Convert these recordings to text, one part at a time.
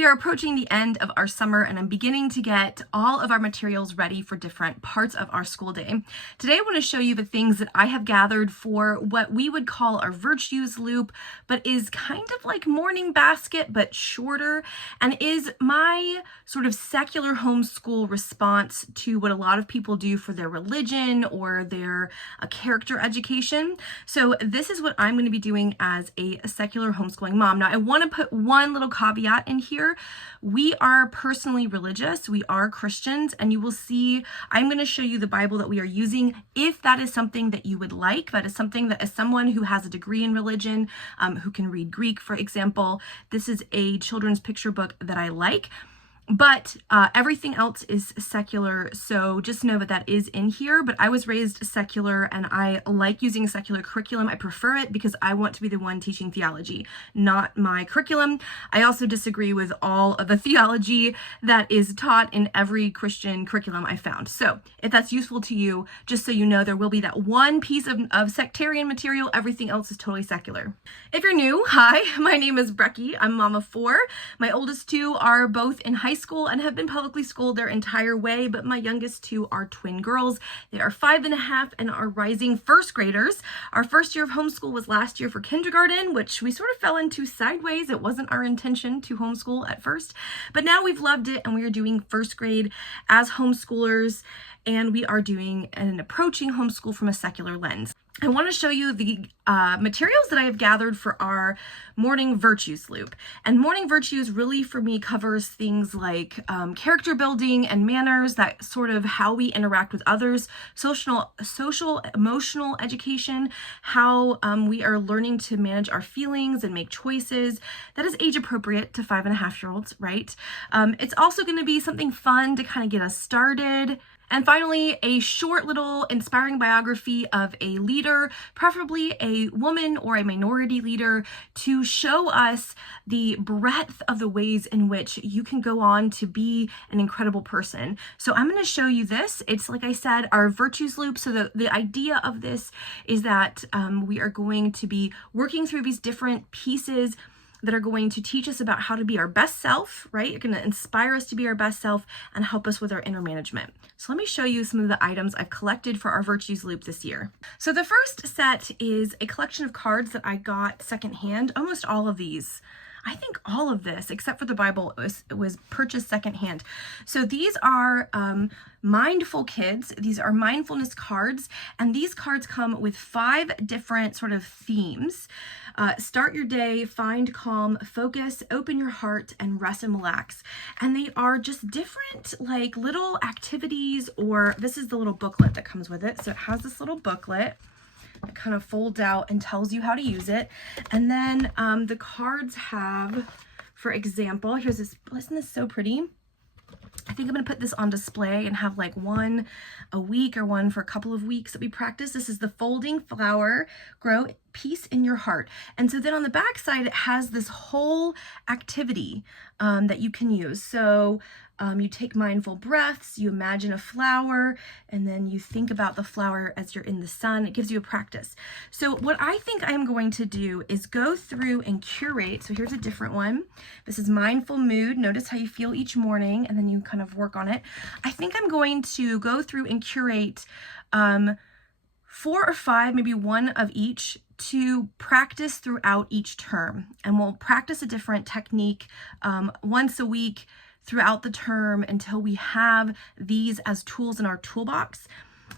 We are approaching the end of our summer and I'm beginning to get all of our materials ready for different parts of our school day. Today I want to show you the things that I have gathered for what we would call our virtues loop, but is kind of like morning basket, but shorter, and is my sort of secular homeschool response to what a lot of people do for their religion or their character education. So this is what I'm going to be doing as a secular homeschooling mom. Now I want to put one little caveat in here. We are personally religious, we are Christians, and you will see I'm going to show you the Bible that we are using if that is something that you would like. That is something that, as someone who has a degree in religion, who can read Greek, for example, this is a children's picture book that I like. But everything else is secular, so just know that that is in here. But I was raised secular and I like using secular curriculum. I prefer it because I want to be the one teaching theology, not my curriculum. I also disagree with all of the theology that is taught in every Christian curriculum I found. So if that's useful to you, just so you know, there will be that one piece of sectarian material. Everything else is totally secular. If you're new, hi, my name is Brecky. I'm mom of 4. My oldest 2 are both in high school and have been publicly schooled their entire way, but my youngest 2 are twin girls. They are 5.5 and are rising first graders. Our first year of homeschool was last year for kindergarten, which we sort of fell into sideways. It wasn't our intention to homeschool at first, but now we've loved it and we are doing first grade as homeschoolers, and we are doing and approaching homeschool from a secular lens. I want to show you the materials that I have gathered for our morning virtues loop. And morning virtues really for me covers things like character building and manners, that sort of how we interact with others, social, emotional education, how we are learning to manage our feelings and make choices. That is age appropriate to 5.5-year-olds, right? It's also going to be something fun to kind of get us started. And finally, a short little inspiring biography of a leader, preferably a woman or a minority leader, to show us the breadth of the ways in which you can go on to be an incredible person. So I'm going to show you this. It's, like I said, our virtues loop. So the idea of this is that we are going to be working through these different pieces that are going to teach us about how to be our best self, right? You're going to inspire us to be our best self and help us with our inner management. So let me show you some of the items I've collected for our virtues loop this year. So the first set is a collection of cards that I got secondhand. Almost all of these, I think all of this, except for the Bible, it was purchased secondhand. So these are mindful kids. These are mindfulness cards, and these cards come with 5 different sort of themes. Start your day, find calm, focus, open your heart, and rest and relax. And they are just different like little activities, or this is the little booklet that comes with it. So it has this little booklet. It kind of folds out and tells you how to use it. And then the cards have, for example, here's this, isn't this so pretty? I think I'm going to put this on display and have like one a week or one for a couple of weeks that we practice. This is the folding flower, grow peace in your heart. And so then on the back side, it has this whole activity that you can use. So you take mindful breaths, you imagine a flower, and then you think about the flower as you're in the sun. It gives you a practice. So what I think I'm going to do is go through and curate. So here's a different one. This is mindful mood. Notice how you feel each morning, and then you kind of work on it. I think I'm going to go through and curate 4 or 5, maybe one of each, to practice throughout each term. And we'll practice a different technique once a week throughout the term until we have these as tools in our toolbox.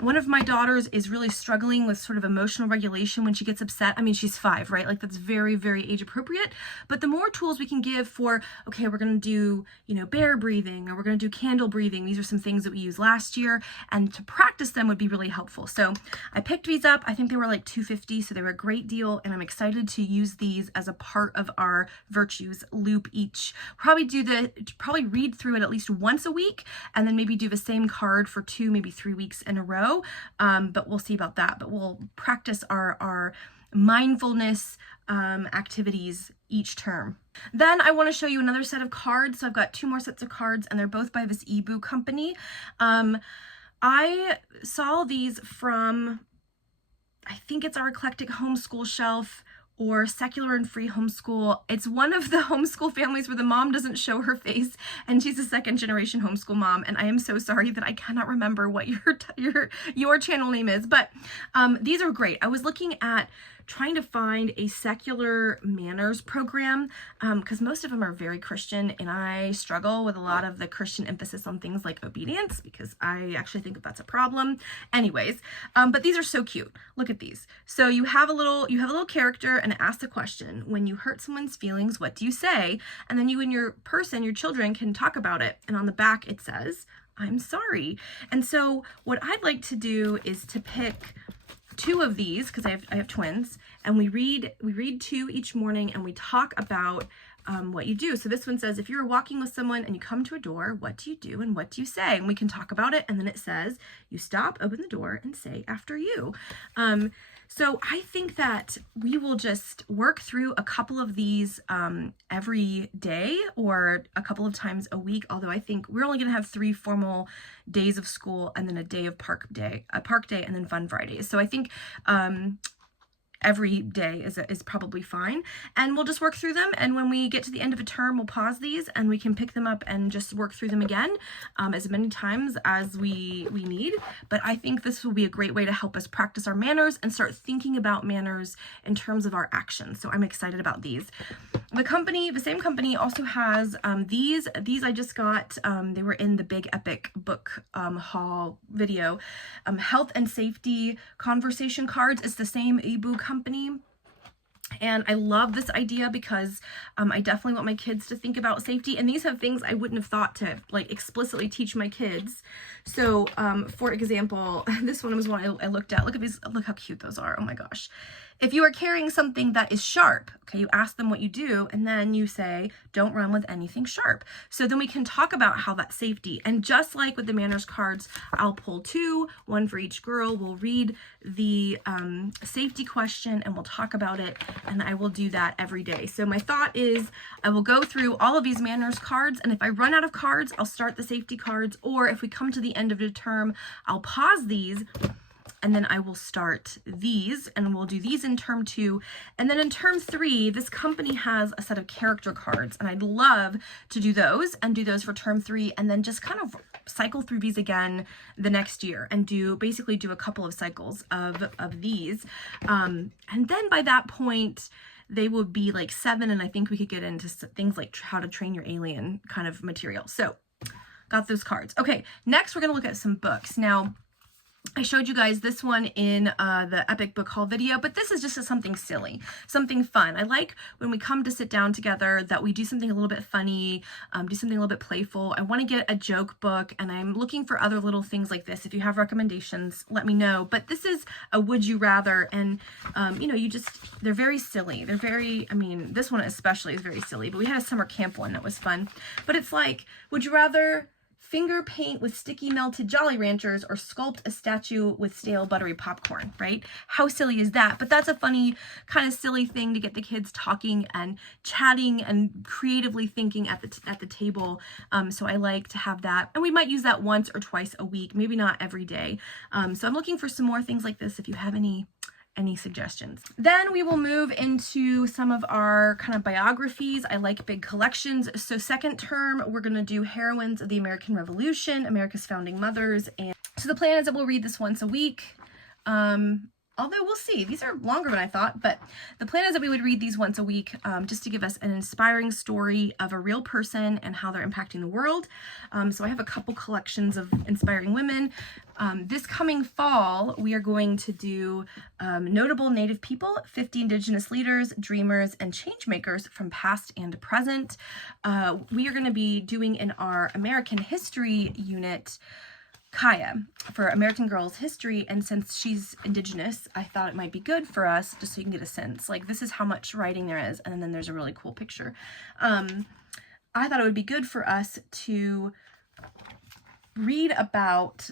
One of my daughters is really struggling with sort of emotional regulation when she gets upset. I mean, she's 5, right? Like that's very, very age appropriate. But the more tools we can give for, okay, we're going to do, bear breathing, or we're going to do candle breathing. These are some things that we used last year, and to practice them would be really helpful. So I picked these up. I think they were like $2.50, so they were a great deal. And I'm excited to use these as a part of our virtues loop each. Probably read through it at least once a week, and then maybe do the same card for 2, maybe 3 weeks in a row. But we'll see about that. But we'll practice our mindfulness activities each term. Then I want to show you another set of cards. So I've got 2 more sets of cards, and they're both by this Ebu company. I saw these from, I think it's our eclectic homeschool shelf, or secular and free homeschool. It's one of the homeschool families where the mom doesn't show her face, and she's a second generation homeschool mom. And I am so sorry that I cannot remember what your channel name is, but these are great. I was looking at trying to find a secular manners program because most of them are very Christian, and I struggle with a lot of the Christian emphasis on things like obedience because I actually think that that's a problem. Anyways, but these are so cute. Look at these. So you have a little character and it asks a question. When you hurt someone's feelings, what do you say? And then you and your children can talk about it. And on the back it says, I'm sorry. And so what I'd like to do is to pick two of these because I have twins, and we read two each morning, and we talk about what you do. So this one says, if you're walking with someone and you come to a door, what do you do and what do you say? And we can talk about it. And then it says, you stop, open the door, and say after you. So I think that we will just work through a couple of these every day or a couple of times a week, although I think we're only going to have 3 formal days of school and then a day of park day, and then fun Fridays. So I think every day is probably fine, and we'll just work through them, and when we get to the end of a term, we'll pause these and we can pick them up and just work through them again as many times as we need. But I think this will be a great way to help us practice our manners and start thinking about manners in terms of our actions. So I'm excited about these. The same company also has these I just got, they were in the Big Epic book haul video, health and safety conversation cards. It's the same ebook company. And I love this idea because I definitely want my kids to think about safety. And these have things I wouldn't have thought to like explicitly teach my kids. So for example, this one was one I looked at. Look at these. Look how cute those are. Oh my gosh. If you are carrying something that is sharp, okay, you ask them what you do, and then you say, don't run with anything sharp. So then we can talk about how that's safety. And just like with the manners cards, I'll pull 2, one for each girl. We'll read the safety question and we'll talk about it. And I will do that every day. So my thought is I will go through all of these manners cards, and if I run out of cards, I'll start the safety cards. Or if we come to the end of the term, I'll pause these, and then I will start these, and we'll do these in term 2. And then in term 3, this company has a set of character cards, and I'd love to do those and do those for term 3, and then just kind of cycle through these again the next year and basically do a couple of cycles of these. And then by that point, they will be like 7, and I think we could get into things like how to train your alien kind of material. So got those cards. Okay, next we're going to look at some books. Now, I showed you guys this one in the Epic Book Haul video, but this is just something silly, something fun. I like when we come to sit down together that we do something a little bit funny, do something a little bit playful. I want to get a joke book, and I'm looking for other little things like this. If you have recommendations, let me know. But this is a would you rather, and you know, they're very silly. They're very, I mean, this one especially is very silly, but we had a summer camp one that was fun. But it's like, would you rather finger paint with sticky melted Jolly Ranchers or sculpt a statue with stale buttery popcorn, right? How silly is that? But that's a funny kind of silly thing to get the kids talking and chatting and creatively thinking at the table. So I like to have that, and we might use that once or twice a week, maybe not every day. So I'm looking for some more things like this if you have any suggestions. Then we will move into some of our kind of biographies. I like big collections. So second term, we're going to do heroines of the American Revolution, America's founding mothers. And so the plan is that we'll read this once a week. Although we'll see, these are longer than I thought, but the plan is that we would read these once a week just to give us an inspiring story of a real person and how they're impacting the world. So I have a couple collections of inspiring women. This coming fall, we are going to do notable Native people, 50 Indigenous leaders, dreamers, and change makers from past and present. We are going to be doing in our American history unit Kaya for American Girls History, and since she's Indigenous, I thought it might be good for us just so you can get a sense. Like, this is how much writing there is, and then there's a really cool picture. I thought it would be good for us to read about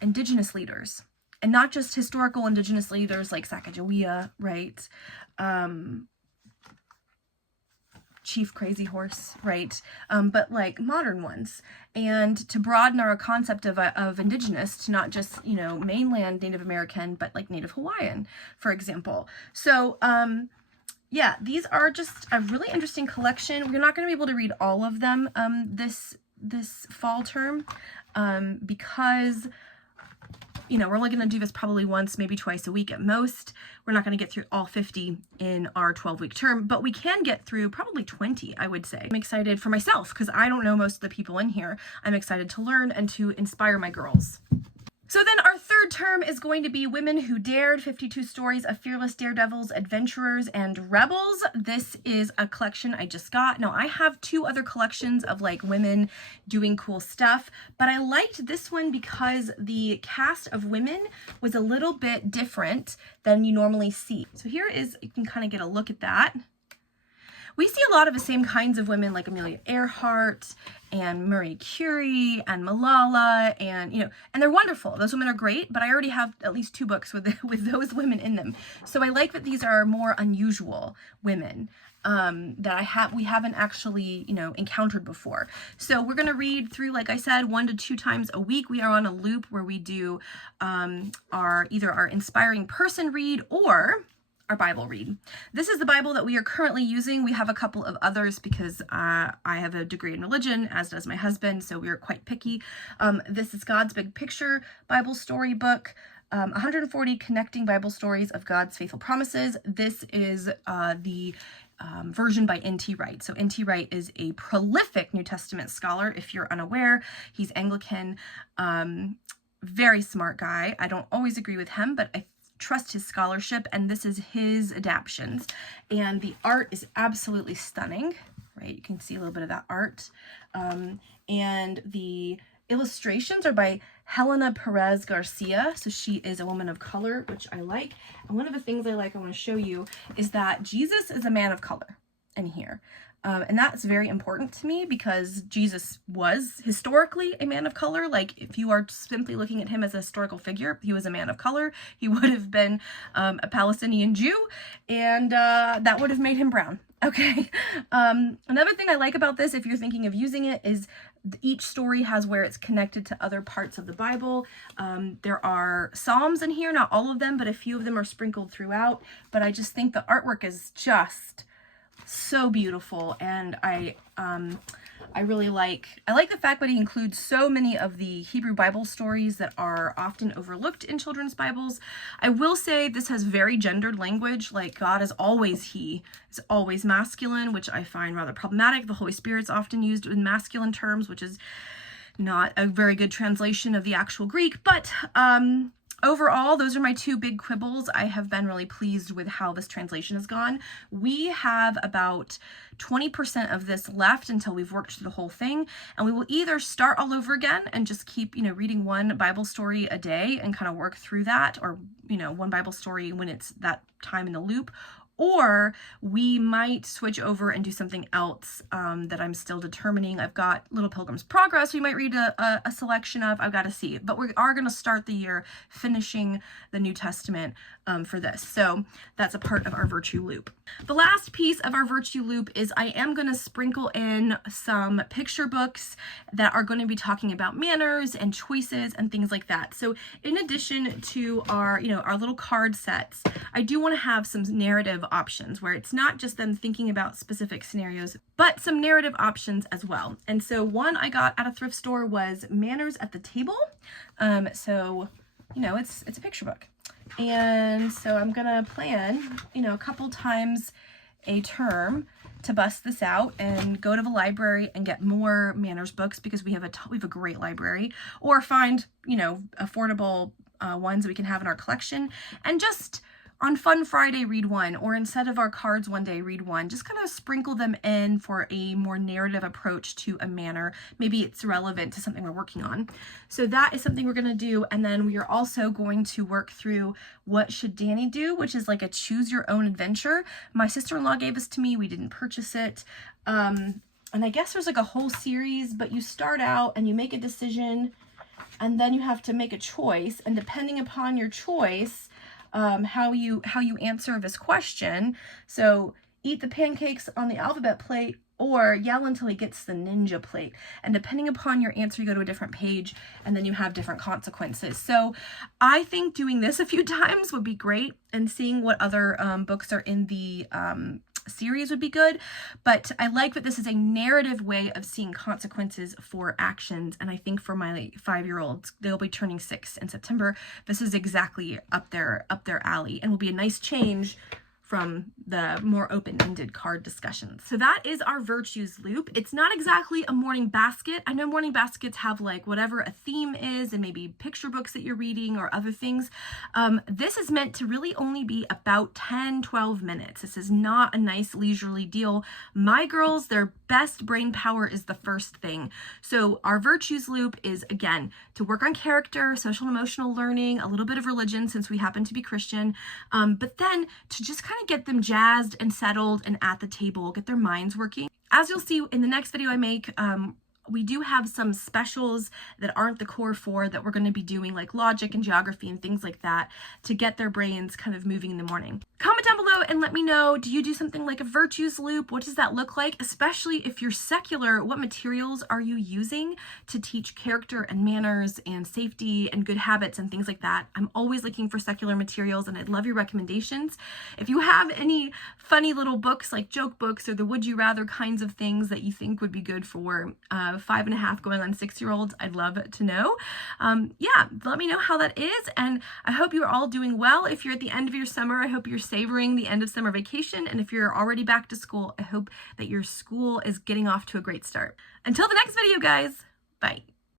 Indigenous leaders, and not just historical Indigenous leaders like Sacagawea, right? Chief Crazy Horse, right? But like modern ones, and to broaden our concept of Indigenous to not just, you know, mainland Native American, but like Native Hawaiian, for example. So, yeah, these are just a really interesting collection. We're not going to be able to read all of them this fall term because, you know, we're only going to do this probably once, maybe twice a week at most. We're not going to get through all 50 in our 12-week term, but we can get through probably 20, I would say. I'm excited for myself because I don't know most of the people in here. I'm excited to learn and to inspire my girls. So then our third term is going to be Women Who Dared, 52 Stories of Fearless Daredevils, Adventurers, and Rebels. This is a collection I just got. Now, I have 2 other collections of like women doing cool stuff, but I liked this one because the cast of women was a little bit different than you normally see. So here is, you can kind of get a look at that. We see a lot of the same kinds of women like Amelia Earhart and Marie Curie and Malala, and, you know, and they're wonderful. Those women are great, but I already have at least 2 books with those women in them. So I like that these are more unusual women that we haven't actually, you know, encountered before. So we're going to read through, like I said, 1 to 2 times a week. We are on a loop where we do either our inspiring person read or our Bible read. This is the Bible that we are currently using. We have a couple of others because I have a degree in religion, as does my husband, so we are quite picky. This is God's Big Picture Bible Story Book, 140 Connecting Bible Stories of God's Faithful Promises. This is the version by N.T. Wright. So N.T. Wright is a prolific New Testament scholar. If you're unaware, he's Anglican, very smart guy. I don't always agree with him, but I trust his scholarship, and this is his adaptions, and the art is absolutely stunning, right? You can see a little bit of that art, and the illustrations are by Helena Perez Garcia, so she is a woman of color, which I like. And one of the things I like, I want to show you, is that Jesus is a man of color in here. And that's very important to me because Jesus was historically a man of color. Like, if you are simply looking at him as a historical figure, he was a man of color. He would have been a Palestinian Jew, and that would have made him brown. Okay. Another thing I like about this, if you're thinking of using it, is each story has where it's connected to other parts of the Bible. There are Psalms in here, not all of them, but a few of them are sprinkled throughout. But I just think the artwork is just so beautiful, and I really like the fact that he includes so many of the Hebrew Bible stories that are often overlooked in children's Bibles. I will say this has very gendered language, like God is always he, is always masculine, which I find rather problematic. The Holy Spirit's often used in masculine terms, which is not a very good translation of the actual Greek, but overall, those are my 2 big quibbles. I have been really pleased with how this translation has gone. We have about 20% of this left until we've worked through the whole thing, and we will either start all over again and just keep, you know, reading 1 Bible story a day and kind of work through that, or, you know, 1 Bible story when it's that time in the loop, or we might switch over and do something else that I'm still determining. I've got Little Pilgrim's Progress we might read a selection of. I've got to see. But we are going to start the year finishing the New Testament for this. So that's a part of our virtue loop. The last piece of our virtue loop is I am going to sprinkle in some picture books that are going to be talking about manners and choices and things like that. So in addition to our, you know, our little card sets, I do want to have some narrative options where it's not just them thinking about specific scenarios, but some narrative options as well. And so one I got at a thrift store was Manners at the Table. So, you know, it's a picture book. And so I'm gonna plan, you know, a couple times a term to bust this out and go to the library and get more manners books, because we have a great library, or find, you know, affordable ones that we can have in our collection, and just on Fun Friday read 1, or instead of our cards one day read 1. Just kind of sprinkle them in for a more narrative approach to a manner. Maybe it's relevant to something we're working on. So that is something we're going to do. And then we are also going to work through What Should Danny Do, which is like a choose your own adventure. My sister-in-law gave this to me. We didn't purchase it. And I guess there's like a whole series, but you start out and you make a decision, and then you have to make a choice. And depending upon your choice, how you answer this question. So eat the pancakes on the alphabet plate, or yell until he gets the ninja plate. And depending upon your answer, you go to a different page and then you have different consequences. So I think doing this a few times would be great, and seeing what other books are in the series would be good. But I like that this is a narrative way of seeing consequences for actions. And I think for my 5-year-olds, they'll be turning 6 in September. This is exactly up their alley, and will be a nice change from the more open-ended card discussions. So that is our virtues loop. It's not exactly a morning basket. I know morning baskets have like whatever a theme is, and maybe picture books that you're reading or other things. This is meant to really only be about 10-12 minutes. This is not a nice leisurely deal. My girls, their best brain power is the first thing. So our virtues loop is, again, to work on character, social and emotional learning, a little bit of religion since we happen to be Christian, but then to just kind of get them jazzed and settled and at the table, get their minds working. As you'll see in the next video I make, we do have some specials that aren't the core 4 that we're going to be doing, like logic and geography and things like that, to get their brains kind of moving in the morning. Comment down below and let me know, do you do something like a virtues loop? What does that look like? Especially if you're secular, what materials are you using to teach character and manners and safety and good habits and things like that? I'm always looking for secular materials, and I'd love your recommendations. If you have any funny little books like joke books or the would you rather kinds of things that you think would be good for 5.5 going on 6-year-olds, I'd love to know. Yeah, let me know how that is, and I hope you're all doing well. If you're at the end of your summer, I hope you're savoring the end of summer vacation, and if you're already back to school, I hope that your school is getting off to a great start. Until the next video, guys, bye.